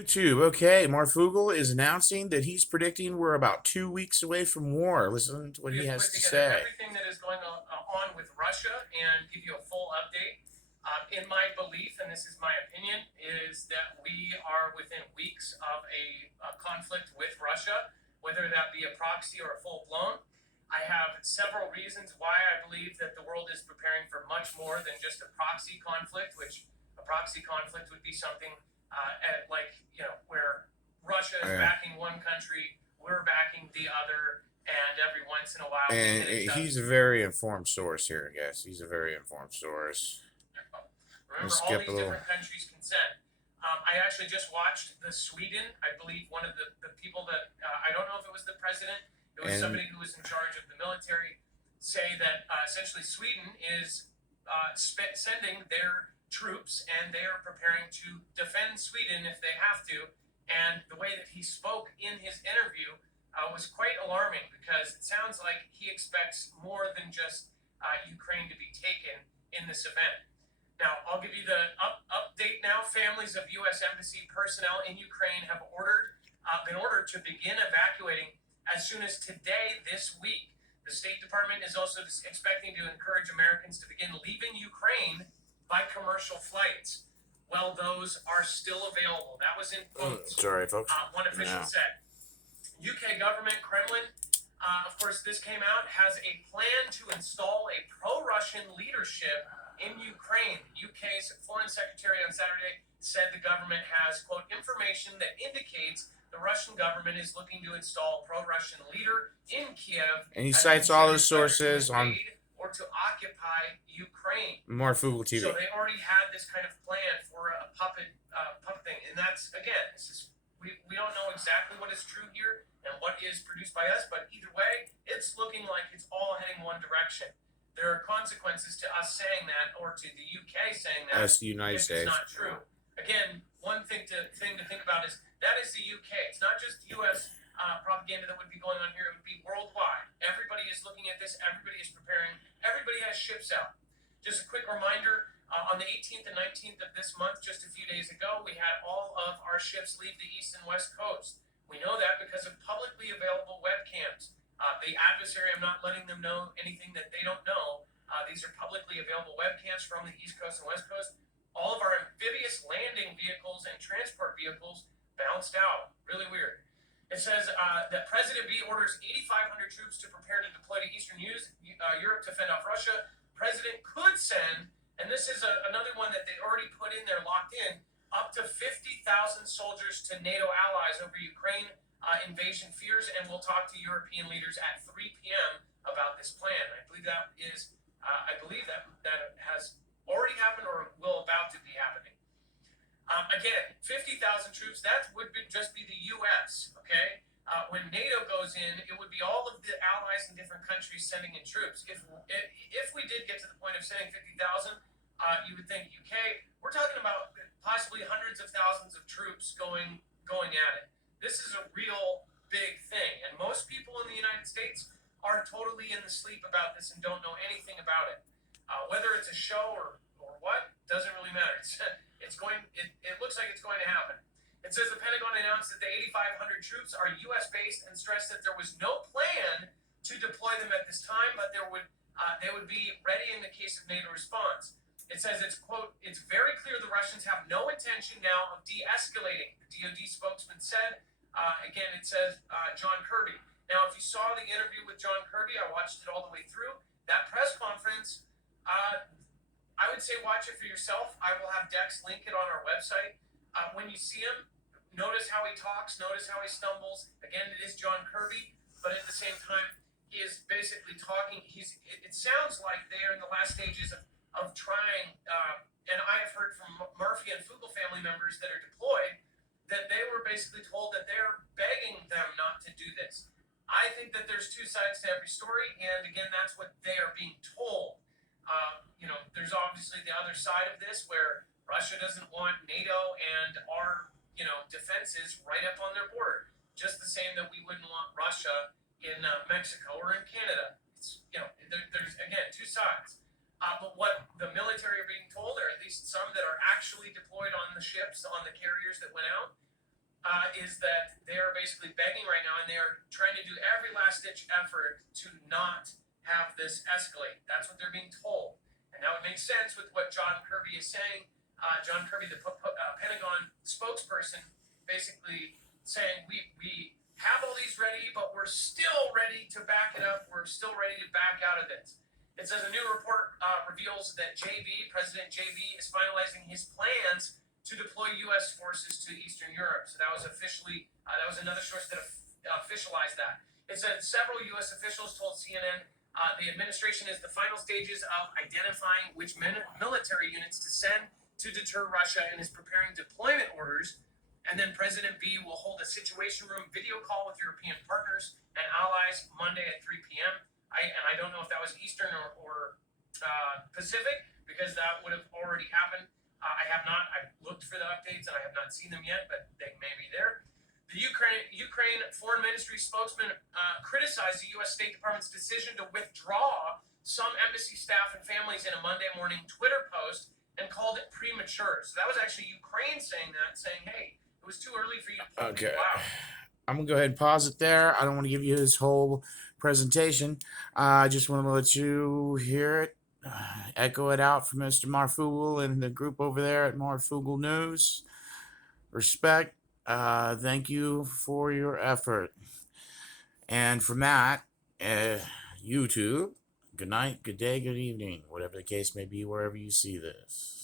YouTube. Okay, Marfoogle is announcing that he's predicting we're about 2 weeks away from war. Listen to what We he have has put to together say. everything that is going on with Russia and give you a full update. In my belief, and this is my opinion, is that we are within weeks of a conflict with Russia, whether that be a proxy or a full blown. I have several reasons why I believe that the world is preparing for much more than just a proxy conflict, which a proxy conflict would be something where Russia is Yeah. backing one country, we're backing the other, and every once in a while we And hit each other. he's a very informed source here, I guess. He's a very informed source. Remember, Let's all skip a these little. different countries consent. I actually just watched the Sweden. I believe one of the people that I don't know if it was the president, it was And somebody who was in charge of the military, say that essentially Sweden is sending their troops and they are preparing to defend Sweden if they have to. And the way that he spoke in his interview was quite alarming because it sounds like he expects more than just Ukraine to be taken in this event. Now, I'll give you the update now. Families of U.S. Embassy personnel in Ukraine have been ordered to begin evacuating as soon as today this week. The State Department is also expecting to encourage Americans to begin leaving Ukraine by commercial flights. Well, those are still available. That was in quotes. sorry, folks. One official said. UK government, Kremlin, of course, this came out, has a plan to install a pro-Russian leadership in Ukraine. The UK's foreign secretary on Saturday said the government has, quote, information that indicates the Russian government is looking to install a pro-Russian leader in Kiev. And he cites all his sources on or to occupy Ukraine. Marfoogle TV. So they already had this kind of plan for a puppet thing, and that's again, this is we don't know exactly what is true here and what is produced by us, but either way, it's looking like it's all heading one direction. There are consequences to us saying that, or to the UK saying that. That's the United States. It's not true. Again, one thing to think about is that is the UK. It's not just U.S. Propaganda that would be going on here. It would be worldwide. Everybody is looking at this. Everybody is preparing. Everybody has ships out. Just a quick reminder. On the 18th and 19th of this month, just a few days ago, we had all of our ships leave the east and west coast. We know that because of publicly available webcams. The adversary, I'm not letting them know anything that they don't know. These are publicly available webcams from the east coast and west coast. All of our amphibious landing vehicles and transport vehicles bounced out. Really weird. It says that President B orders 8,500 troops to prepare to deploy to Eastern Europe to fend off Russia. President could send, and this is another one that they already put in there, locked in, up to 50,000 soldiers to NATO allies over Ukraine invasion fears, and we'll talk to European leaders at 3 p.m. about this plan. I believe that has already happened or will about to be happening. Again, 50,000 troops, that would just be the U.S., okay? When NATO goes in, it would be all of the allies in different countries sending in troops. If we did get to the point of sending 50,000, you would think UK. We're talking about possibly hundreds of thousands of troops going at it. This is a real big thing, and most people in the United States are totally in the sleep about this and don't know anything about it. Whether it's a show or what doesn't really matter. It looks like it's going to happen. It says the Pentagon announced that the 8,500 troops are U.S. based and stressed that there was no plan to deploy them at this time, but they would be ready in the case of NATO response. It says it's, quote, it's very clear the Russians have no intention now of de-escalating, the DoD spokesman said. Again, it says John Kirby. Now, if you saw the interview with John Kirby, I watched it all the way through. That press conference, I would say watch it for yourself. I will have Dex link it on our website. When you see him, notice how he talks, notice how he stumbles. Again, it is John Kirby, but at the same time, he is basically talking. It sounds like they are in the last stages of trying, and I have heard from Marfoogle family members that are deployed that they were basically told that they're begging them not to do this. I think that there's two sides to every story, and again, that's what they are being told. There's obviously the other side of this where Russia doesn't want NATO and our, defenses right up on their border. Just the same that we wouldn't want Russia in Mexico or in Canada. It's, there's, again, two sides. But what the military are being told, or at least some that are actually deployed on the ships, on the carriers that went out, is that they're basically begging right now, and they're trying to do every last ditch effort to not have this escalate. That's what they're being told, and that would make sense with what John Kirby is saying. John Kirby, the Pentagon spokesperson, basically saying we have all these ready, but we're still ready to back it up. We're still ready to back out of this. It says a new report reveals that President JB, is finalizing his plans to deploy U.S. forces to Eastern Europe. So that was officially, that was another source that officialized that. It said several U.S. officials told CNN the administration is the final stages of identifying which military units to send to deter Russia and is preparing deployment orders. And then President B will hold a situation room video call with European partners and allies Monday at 3 p.m. I don't know if that was Eastern or Pacific, because that would have already happened. I have not. I've looked for the updates and I have not seen them yet, but they may be there. The Ukraine Foreign Ministry spokesman criticized the U.S. State Department's decision to withdraw some embassy staff and families in a Monday morning Twitter post and called it premature. So that was actually Ukraine saying that, saying, hey, it was too early for you to pull Okay. people out. I'm going to go ahead and pause it there. I don't want to give you his whole presentation. I just want to let you hear it, echo it out from Mr. Marfoogle and the group over there at Marfoogle News. Respect. Thank you for your effort. And from that, YouTube, good night, good day, good evening, whatever the case may be, wherever you see this.